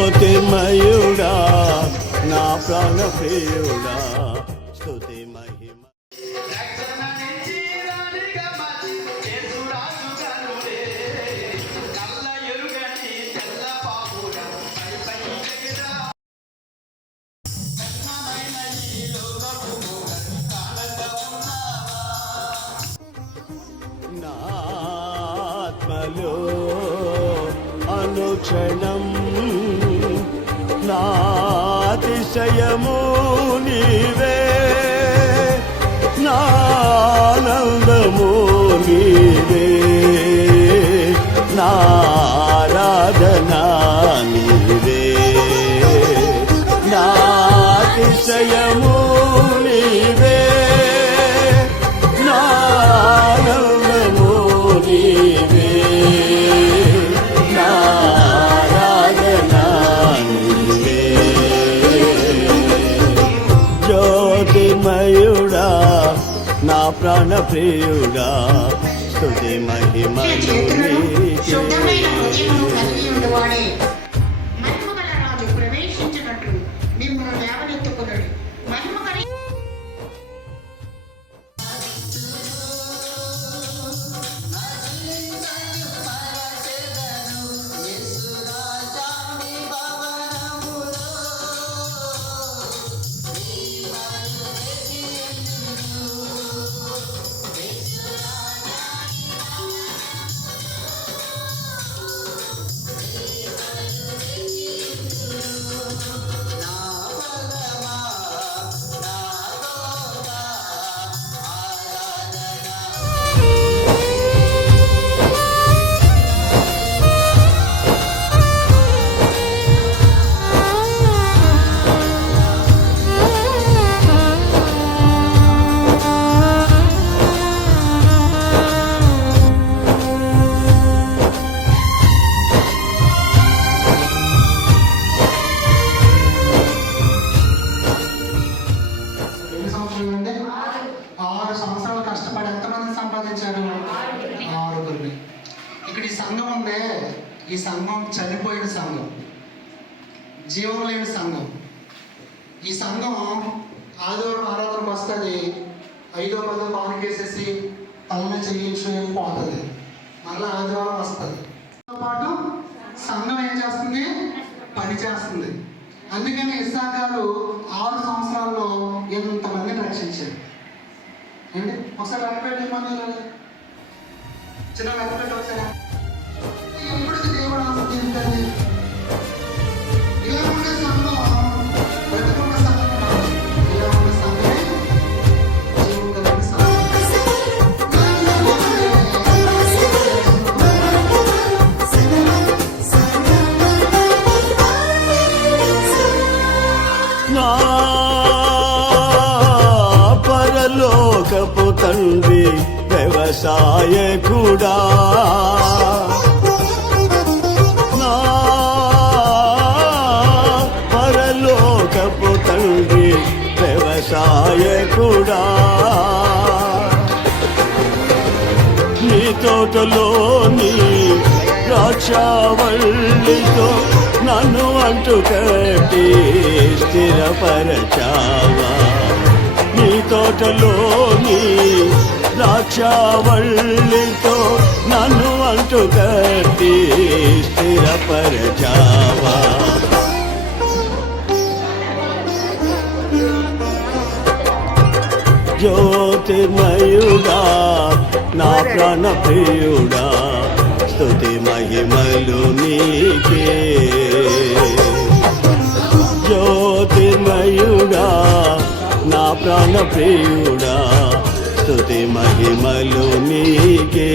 జ్యోతిర్మయుడా నా ప్రాణప్రియుడా స్తుతి మహిమ నా ఆత్మలో అనుక్షణం నాతిశయము నీవే నానందము నీవే నారాధనా నీవే నాతిశయము నీవే నానందము నీవే జ్యోతిర్మయుడా నా ప్రాణప్రియుడా స్తుతి మహిమలు ఇక్కడ ఈ సంఘం ఉందే, ఈ సంఘం చనిపోయిన సంఘం, జీవం లేని సంఘం. ఈ సంఘం ఆదివారం ఆరాధనకు వస్తుంది, 5వ 10వ కానుకేసేసి తలన చెల్లించి పోతుంది, మళ్ళీ ఆదివారం వస్తుంది. పాటు సంఘం ఏం చేస్తుంది? పని చేస్తుంది. అందుకని ఇస్సాకు గారు 6 సంవత్సరాల్లో ఎంతమందిని రక్షించారు ఏంటి? ఒకసారి వెనకబెట్టి మన చిన్న వెనకబెట్టి ఒకసారి ఎప్పుడు దేవుడు ఆశించండి. ఇలా ఉండే సంఘం బ్రతుకున్న సంఘం, ఇలా ఉండే సంఘమే జీవం కలిగిన సంఘం. నా పరలోకపు తండ్రి వ్యవసాయకుడా, నా పరలోకపు తండ్రి వ్యవసాయకుడా, నీ తోటలోని ద్రాక్షావల్లితో నన్ను అంటు కట్టి స్థిరపరచావా, నీ తోటలోని ద్రాక్షావల్లితో నన్ను అంటు కట్టి స్థిరపరచావా. జ్యోతిర్మయుడా నా ప్రాణ ప్రియుడా స్తుతి మహిమలు నీకే జ్యోతిర్మయుడా నా ప్రాణ ప్రియుడా స్తుతి మహిమలు నీకే